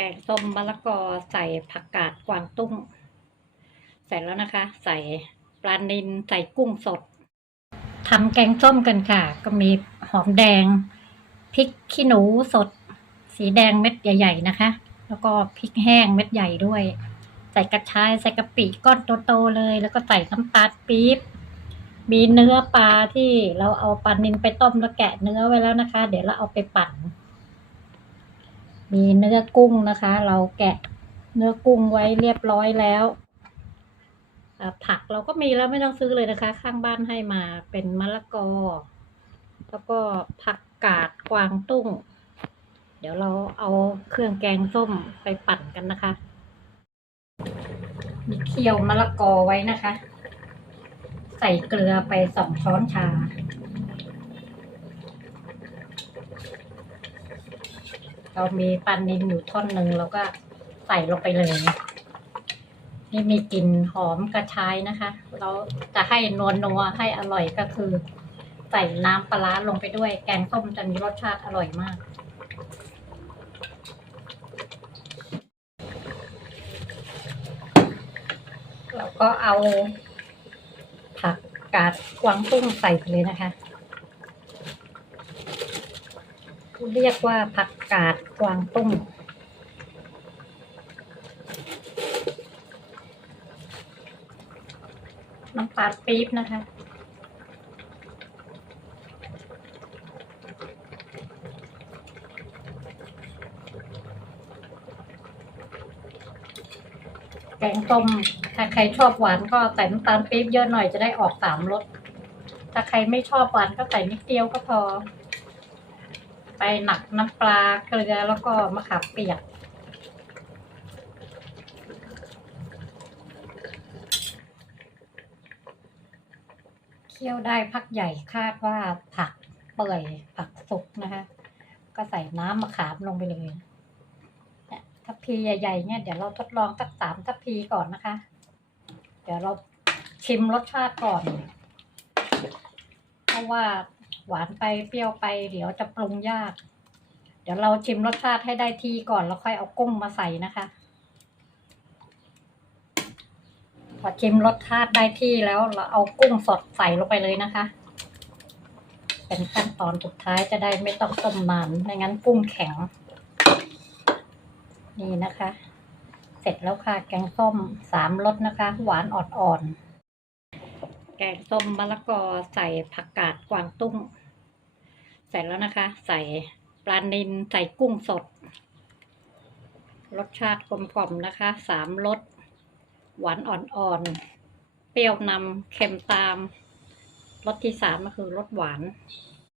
กงส้มมะละกอใส่ผักกาดกวางตุ้งใส่แล้วนะคะ ใส่ปลานิลใส่กุ้งสดทำแกงส้มกันค่ะ ก็มีหอมแดงพริกขี้หนูสด สีแดงเม็ดใหญ่ ๆ นะคะ แล้วก็พริกแห้งเม็ดใหญ่ด้วย ใส่กระชายใส่กะปิก้อนโตๆเลย แล้วก็ใส่น้ำตาลปี๊บมีเนื้อปลาที่เราเอาปลานิลไปต้มแล้วแกะเนื้อไว้แล้วนะคะ เดี๋ยวเราเอาไปปั่น มีเนื้อกุ้งนะคะ เราแกะเนื้อกุ้งไว้เรียบร้อยแล้วผักเราก็มีแล้วไม่ต้องซื้อเลยนะคะ ข้างบ้านให้มาเป็นมะละกอ แล้วก็ผักกาดกวางตุ้ง เดี๋ยวเราเอาเครื่องแกงส้มไปปั่นกันนะคะ มีเคี่ยวมะละกอไว้นะคะ ใส่เกลือไปสองช้อนชา เรามีปลานิลอยู่ท่อนหนึ่งเราก็ใส่ลงไปเลย นี่มีกลิ่นหอมกระชายนะคะ เราจะให้นวลนัวให้อร่อยก็คือ ใส่น้ำปลาร้าลงไปด้วย แกงส้มจะมีรสชาติอร่อยมาก เราก็เอาผักกาดกวางตุ้งใส่ไปเลยนะคะ เรียกว่าผักกาดกวางตุ้งน้ำตาลปี๊บนะคะ แกงส้ม ถ้าใครชอบหวานก็ใส่น้ำตาลปี๊บเยอะหน่อยจะได้ออกสามรส ถ้าใครไม่ชอบหวานก็ใส่นิดเดียวก็พอ ไปหนักน้ำปลาเกลือแล้วก็มะขามเปียก เคี่ยวได้พักใหญ่คาดว่าผักเปื่อยผักสุกนะคะ ก็ใส่น้ำมะขามลงไปเลยเนี่ยทัพพีใหญ่ๆเนี่ยเดี๋ยวเราทดลองสักสามทัพพีก่อนนะคะ เดี๋ยวเราชิมรสชาติก่อน เพราะว่า หวานไปเปรี้ยวไป เดี๋ยวจะปรุงยาก เดี๋ยวเราชิมรสชาติให้ได้ที่ก่อนแล้วค่อยเอากุ้งมาใส่นะคะ พอชิมรสชาติได้ที่แล้วเราเอากุ้งสดใส่ลงไปเลยนะคะ เป็นขั้นตอนสุดท้ายจะได้ไม่ต้องต้มนานไม่งั้นกุ้งแข็ง นี่นะคะ เสร็จแล้วค่ะแกงส้มสามรสนะคะ หวานอ่อนๆ แกงส้มมะละกอใส่ผักกาดกวางตุ้งใส่แล้วนะคะ ใส่ปลานิลใส่กุ้งสด รสชาติกลมกล่อมนะคะ สามรส หวานอ่อนๆ เปรี้ยวนำเค็มตาม รสที่สามก็คือรสหวาน